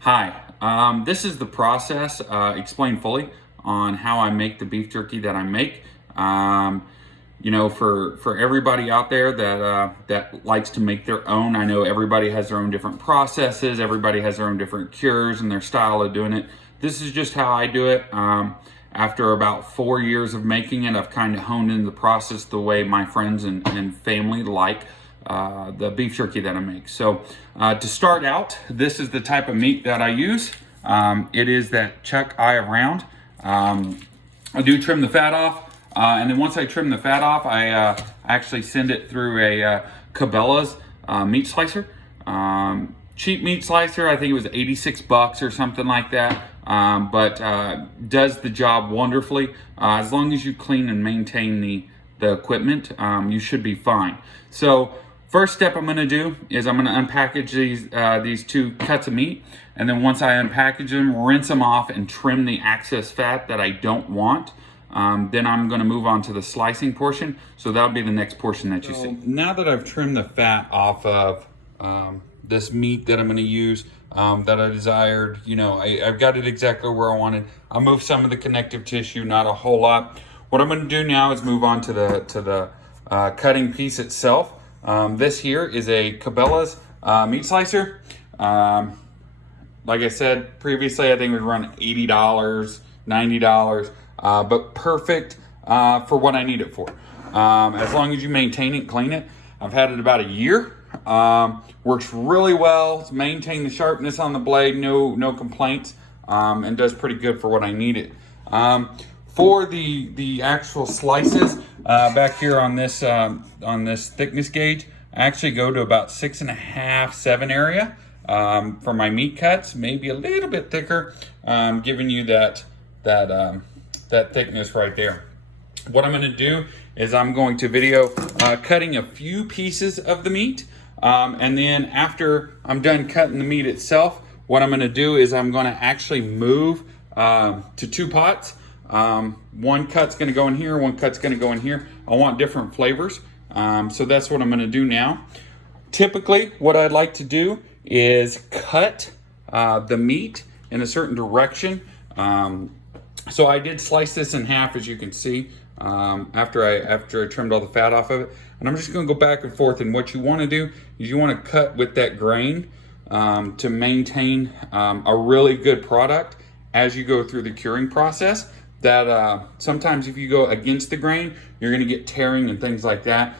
Hi, this is the process explained fully on how I make the beef jerky that I make. For everybody out there that likes to make their own, I know everybody has their own different processes, everybody has their own different cures and their style of doing it. This is just how I do it. After about 4 years of making it, I've kind of honed in the process the way my friends and family like the beef jerky that I make. So to start out, this is the type of meat that I use. It is that chuck eye around. I do trim the fat off, and then once I trim the fat off, I actually send it through a Cabela's meat slicer. Cheap meat slicer, I think it was 86 bucks or something like that. But does the job wonderfully. As long as you clean and maintain the equipment, you should be fine. So first step I'm going to do is I'm going to unpackage these two cuts of meat, and then once I unpackage them, rinse them off and trim the excess fat that I don't want. Then I'm going to move on to the slicing portion. So that'll be the next portion that you see. Now that I've trimmed the fat off of this meat that I'm going to use, that I desired, I've got it exactly where I wanted. I'll move some of the connective tissue, not a whole lot. What I'm going to do now is move on to the cutting piece itself. This here is a Cabela's meat slicer. Like I said previously, I think it was around $80, $90, but perfect for what I need it for. As long as you maintain it, clean it. I've had it about a year. Works really well. It's maintained the sharpness on the blade, no complaints, and does pretty good for what I need it. For the actual slices, back here on this thickness gauge, I actually go to about 6.5, 7 area for my meat cuts, maybe a little bit thicker, giving you that thickness right there. What I'm going to do is I'm going to video cutting a few pieces of the meat, and then after I'm done cutting the meat itself, what I'm going to do is I'm going to actually move to 2 pots. One cut's going to go in here, one cut's going to go in here. I want different flavors, so that's what I'm going to do now. Typically, what I'd like to do is cut the meat in a certain direction. So I did slice this in half, as you can see, after I trimmed all the fat off of it. And I'm just going to go back and forth. And what you want to do is you want to cut with that grain to maintain a really good product as you go through the curing process. That sometimes if you go against the grain, you're going to get tearing and things like that.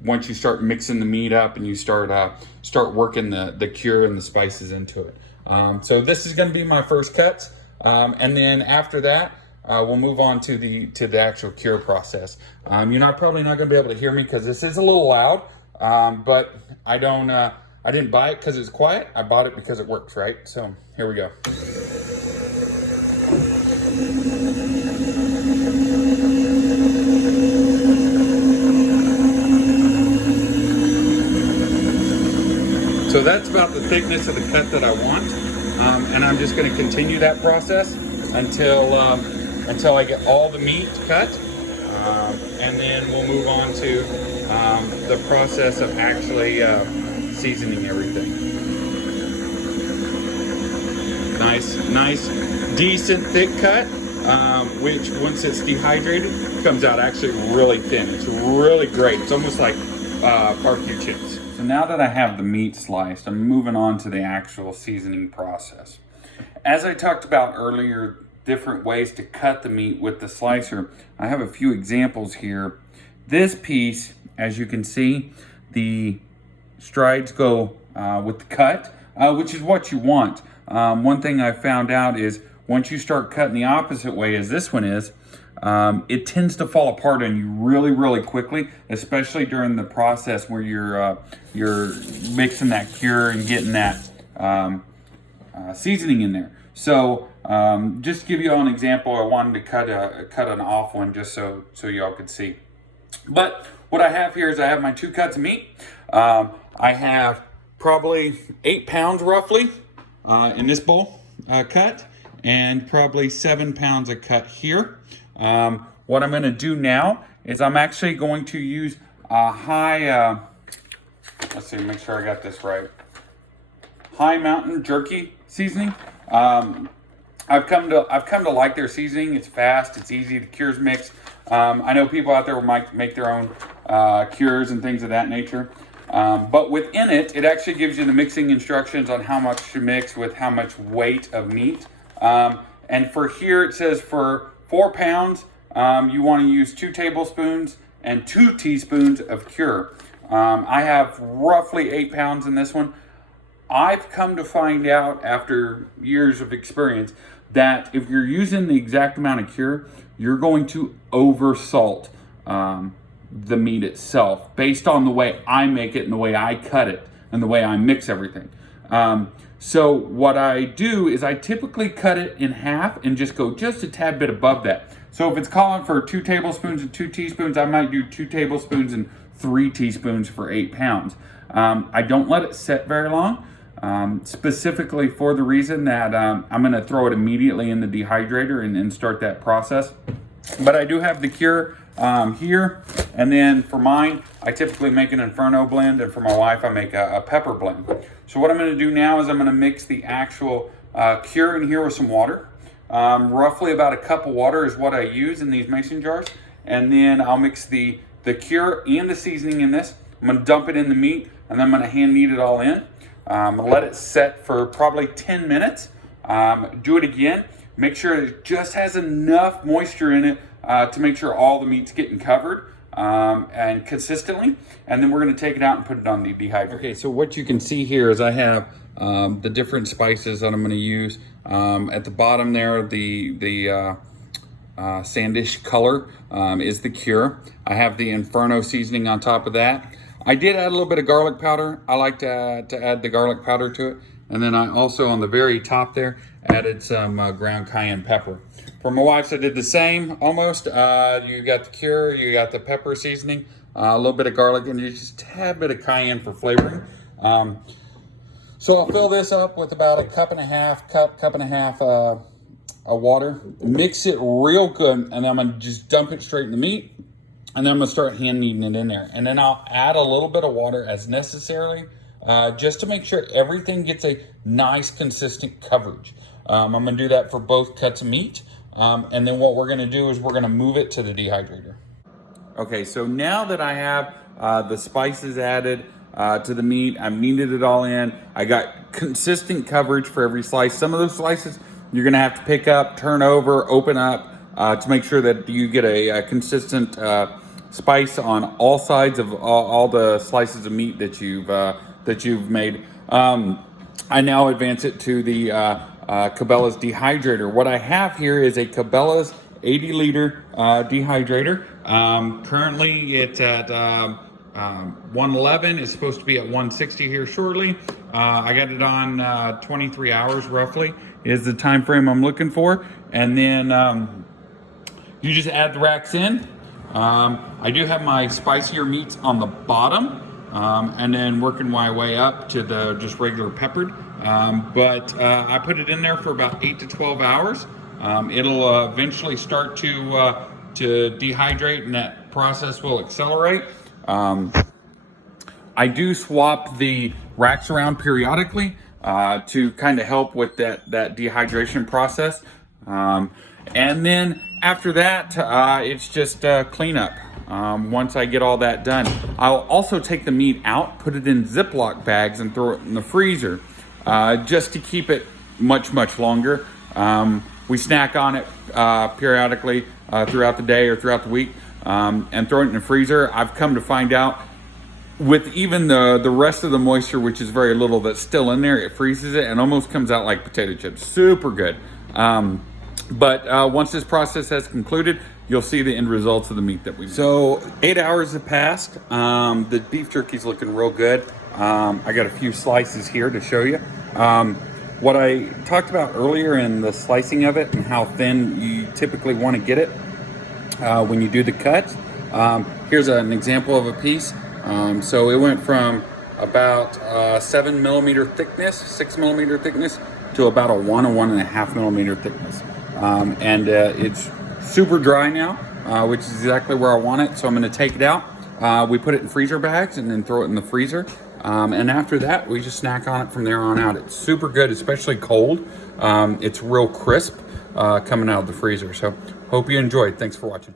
Once you start mixing the meat up and you start working the cure and the spices into it. So this is going to be my first cuts. And then after that, we'll move on to the actual cure process. You're probably not going to be able to hear me because this is a little loud, but I didn't buy it because it's quiet. I bought it because it works, right? So here we go. So that's about the thickness of the cut that I want, and I'm just going to continue that process until I get all the meat cut, and then we'll move on to the process of actually seasoning everything. Nice, decent thick cut, which once it's dehydrated comes out actually really thin. It's really great. It's almost like barbecue chips. So now that I have the meat sliced, I'm moving on to the actual seasoning process. As I talked about earlier, different ways to cut the meat with the slicer, I have a few examples here. This piece, as you can see, the strides go with the cut, which is what you want. One thing I found out is once you start cutting the opposite way as this one is, it tends to fall apart on you really quickly, especially during the process where you're mixing that cure and getting that seasoning in there. So just to give you all an example, I wanted to cut an off one just so y'all could see. But what I have here is I have my 2 cuts of meat. I have probably 8 pounds roughly in this bowl cut, and probably 7 pounds of cut here. What I'm going to do now is I'm actually going to use a high, let's see, make sure I got this right. High Mountain Jerky seasoning. I've come to like their seasoning. It's fast, it's easy. The cures mix. I know people out there might make their own cures and things of that nature. But within it, it actually gives you the mixing instructions on how much to mix with how much weight of meat. And for here, it says for 4 pounds, you want to use 2 tablespoons and 2 teaspoons of cure. I have roughly 8 pounds in this one. I've come to find out after years of experience that if you're using the exact amount of cure, you're going to over salt the meat itself based on the way I make it and the way I cut it and the way I mix everything. So what I do is I typically cut it in half and just go just a tad bit above that. So if it's calling for 2 tablespoons and 2 teaspoons, I might do 2 tablespoons and 3 teaspoons for 8 pounds. I don't let it set very long, specifically for the reason that I'm going to throw it immediately in the dehydrator and start that process. But I do have the cure here, and then for mine, I typically make an Inferno blend, and for my wife, I make a pepper blend. So what I'm going to do now is I'm going to mix the actual cure in here with some water. Roughly about a cup of water is what I use in these mason jars, and then I'll mix the cure and the seasoning in this. I'm going to dump it in the meat, and then I'm going to hand knead it all in. I'm going to let it set for probably 10 minutes. Do it again. Make sure it just has enough moisture in it to make sure all the meat's getting covered and consistently. And then we're going to take it out and put it on the dehydrator. Okay, so what you can see here is I have the different spices that I'm going to use. At the bottom there, the sandish color is the cure. I have the Inferno seasoning on top of that. I did add a little bit of garlic powder. I like to add the garlic powder to it. And then I also, on the very top there, added some ground cayenne pepper. For my wife's, I did the same, almost. You got the cure, you got the pepper seasoning, a little bit of garlic, and just a tad bit of cayenne for flavoring. So I'll fill this up with about a cup and a half of water. Mix it real good, and I'm gonna just dump it straight in the meat. And then I'm gonna start hand kneading it in there. And then I'll add a little bit of water as necessary, just to make sure everything gets a nice consistent coverage. I'm gonna do that for both cuts of meat. And then what we're gonna do is we're gonna move it to the dehydrator. Okay, so now that I have the spices added to the meat, I've kneaded it all in. I got consistent coverage for every slice. Some of those slices you're gonna have to pick up, turn over, open up to make sure that you get a consistent spice on all sides of all the slices of meat that you've made. I now advance it to the Cabela's dehydrator. What I have here is a Cabela's 80-liter dehydrator. Currently, it's at 111. It's supposed to be at 160 here shortly. I got it on 23 hours roughly is the time frame I'm looking for. And then you just add the racks in. I do have my spicier meats on the bottom, and then working my way up to the just regular peppered. But I put it in there for about 8 to 12 hours. It'll eventually start to dehydrate, and that process will accelerate. I do swap the racks around periodically to kind of help with that dehydration process. And then after that, it's just cleanup. Once I get all that done, I'll also take the meat out, put it in Ziploc bags, and throw it in the freezer just to keep it much longer. We snack on it periodically throughout the day or throughout the week, and throw it in the freezer. I've come to find out with even the rest of the moisture, which is very little that's still in there, it freezes it and almost comes out like potato chips. Super good. But once this process has concluded, you'll see the end results of the meat that we made. So 8 hours have passed. The beef jerky's looking real good. I got a few slices here to show you. What I talked about earlier in the slicing of it and how thin you typically want to get it when you do the cut. Here's an example of a piece. So it went from about 7 millimeter thickness, 6 millimeter thickness, to about a 1.5 millimeter thickness. And it's super dry now, which is exactly where I want it. So I'm going to take it out. We put it in freezer bags and then throw it in the freezer. And after that, we just snack on it from there on out. It's super good, especially cold. It's real crisp coming out of the freezer. So hope you enjoyed. Thanks for watching.